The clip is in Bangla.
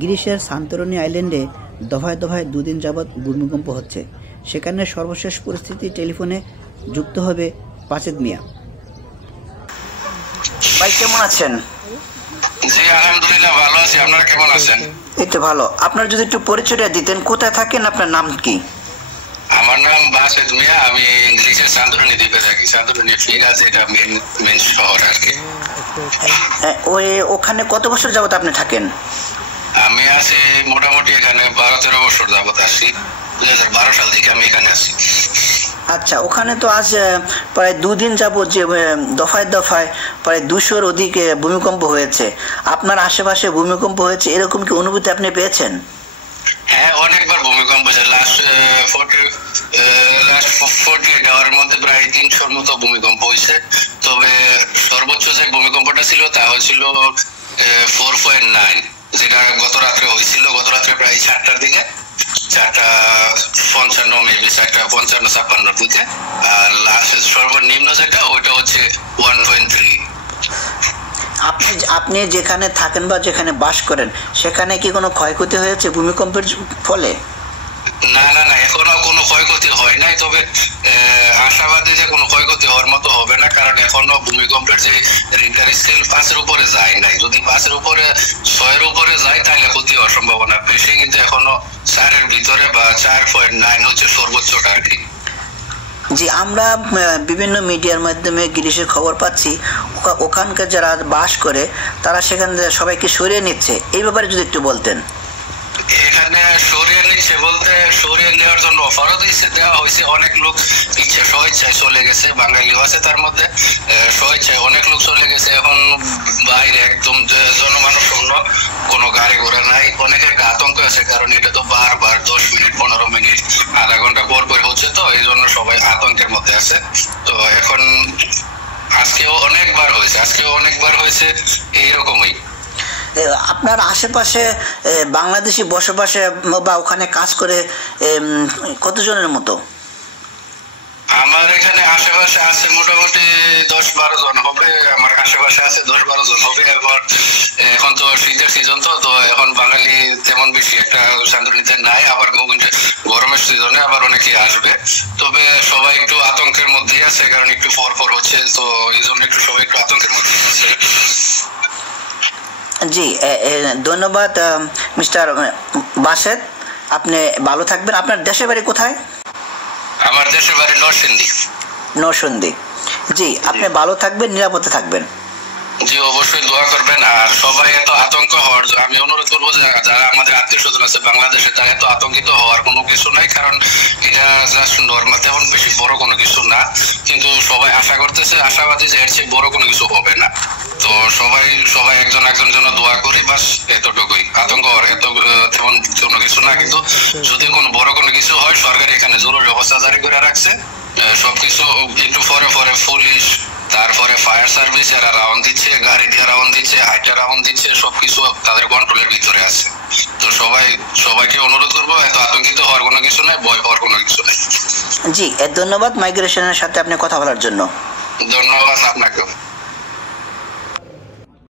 গ্রিসের সান্তোরিনি আইল্যান্ডে দফায় দফায় দুদিন যাবৎ ভূমিকম্প হচ্ছে। সেখানে সর্বশেষ পরিস্থিতি টেলিফোনে যুক্ত হবে পাচেদ মিয়া। ভাই কেমন আছেন? জি আলহামদুলিল্লাহ ভালো আছি, আপনারা কেমন আছেন? এই তো ভালো। আপনার যদি একটু পরিচয়টা দিতেন, কোথায় থাকেন, আপনার নাম কি? আমার নাম পাচেদ মিয়া, আমি গ্রিসের সান্তোরিনি দ্বীপে থাকি। সান্তোরিনি ফিগাস, এটা মেন শহর আর কি। ওখানে কত বছর যাবত আপনি থাকেন? আমি আছি মোটামুটি এখানে 12-13 বছর যাবত আছি। 2012 সাল থেকে আমি এখানে আছি। আচ্ছা, ওখানে তো আজ প্রায় দুদিন যাবত যে দফায় দফায় প্রায় 200-র অধিক ভূমিকম্প হয়েছে। আপনার আশেপাশে ভূমিকম্প হয়েছে, এরকম কি অনুভূতি আপনি পেয়েছেন? হ্যাঁ, অনেকবার ভূমিকম্প হয়েছে। লাস্ট 48 আওয়ারের মধ্যে প্রায় 300-র মতো ভূমিকম্প হয়েছে। তবে সর্বোচ্চ যে ভূমিকম্পটা ছিল তা হয়েছিল 4.9, যেটা গত রাত্রে হয়েছিল। গত রাত্রে প্রায় 4টার দিকে, 4:55 মেবি, 4:55-56 দিকে। আর লাস্ট সর্বনিম্ন যেটা ওইটা হচ্ছে 1.3। আপনি যেখানে থাকেন বা যেখানে বাস করেন সেখানে কি কোনো ক্ষয়ক্ষতি হয়েছে ভূমিকম্পের ফলে? না, এখনো কোনো ক্ষয়ক্ষতি হয় নাই। তবে আশাবাদী যে কোনো ক্ষয়ক্ষতি হওয়ার মতো হবে না, কারণ এখনো ভূমিকম্পের যে রিক্টার স্কেল 5-এর উপরে যায় নাই। যদি 5-এর উপরে 6-এর উপরে যায় তাহলে ক্ষতি হওয়ার সম্ভাবনা বেশি, কিন্তু এখনো 4-এর ভিতরে বা 4.9 হচ্ছে সর্বোচ্চটা আর কি। জি, আমরা বিভিন্ন মিডিয়ার মাধ্যমে গ্রিসের খবর পাচ্ছি, ওখানকার যারা বাস করে তারা সেখান থেকে সবাইকে সরিয়ে নিচ্ছে। এই ব্যাপারে যদি একটু বলতেন। এখানে সরিয়ে নিচ্ছে বলতে, সরিয়ে নেওয়ার জন্য অফারও দেওয়া হয়েছে। অনেক লোক ইচ্ছে স্বেচ্ছায় চলে গেছে, বাঙালিও আছে তার মধ্যে। স্বেচ্ছায় অনেক লোক চলে গেছে। এখন বাইরে একদম জনমানব শূন্য, কোনো গাড়ি ঘোড়া নাই। অনেকের আতঙ্ক আছে, কারণ এটা তো বারবার 10 মিনিট 15 মিনিট আধা ঘন্টা পর পর হচ্ছে, তো এই জন্য সবাই আতঙ্কের মধ্যে আছে। তো এখন আজকেও অনেকবার হয়েছে এইরকমই। আপনার আশেপাশে বাংলাদেশি বসবাসে বা ওখানে কাজ করে কতজনের মতো? আমার এখানে আশেপাশে আছে মোটামুটি 10-12 জন হবে। আমার আশেপাশে আছে 10-12 জন হবে। এবার এখন তো শীতের সিজন, তো এখন বাঙালি তেমন বেশি একটা সান্তোরিনিতে নাই। আবার গরমের সিজনে আবার অনেকে আসবে। তবে সবাই একটু আতঙ্কের মধ্যেই আছে, কারণ একটু পর হচ্ছে, তো এই জন্য একটু সবাই একটু আতঙ্কের মধ্যে আছে। জি, ধন্যবাদ মিস্টার বাসেদ, আপনি ভালো থাকবেন। আপনার দেশের বাড়ি কোথায়? আমার দেশের বাড়ি নরসিংদী। জি, আপনি ভালো থাকবেন, নিরাপদে থাকবেন। জি, অবশ্যই দোয়া করবেন। আর সবাই এত আতঙ্ক হওয়ার, আমি অনুরোধ করবো যে যারা আমাদের আত্মীয় স্বজন আছে বাংলাদেশে, তারা এত আতঙ্কিত হওয়ার কোনো কিছু নাই, কারণ এটা জাস্ট নর্মাল, তেমন বেশি বড় কোনো কিছু না। কিন্তু সবাই আশা করতেছে, আশাবাদী যে এর চেয়ে বড় কোনো কিছু হবে না। তো সবাই একজনের জন্য দোয়া করি, বাস এতটুকুই। আতঙ্ক হওয়ার এত তেমন কোনো কিছু না, কিন্তু যদি কোনো বড় কোনো কিছু হয়, সরকার এখানে জরুরি অবস্থা জারি করে রাখছে। সবকিছু একটু পরে পুলিশ, তারপরে ফায়ার সার্ভিস এরা রাউন্ড দিচ্ছে, গাড়ি দিয়ে রাউন্ড দিচ্ছে, হাইটা রাউন্ড দিচ্ছে, সবকিছু তাদের কন্ট্রোলের ভিতরে আছে। তো সবাইকে অনুরোধ করবো, এত আতঙ্কিত হওয়ার কোনো কিছু নাই, ভয় পাওয়ার কোনো কিছু নাই। জি, ধন্যবাদ মাইগ্রেশনের সাথে আপনি কথা বলার জন্য। ধন্যবাদ আপনাকেও।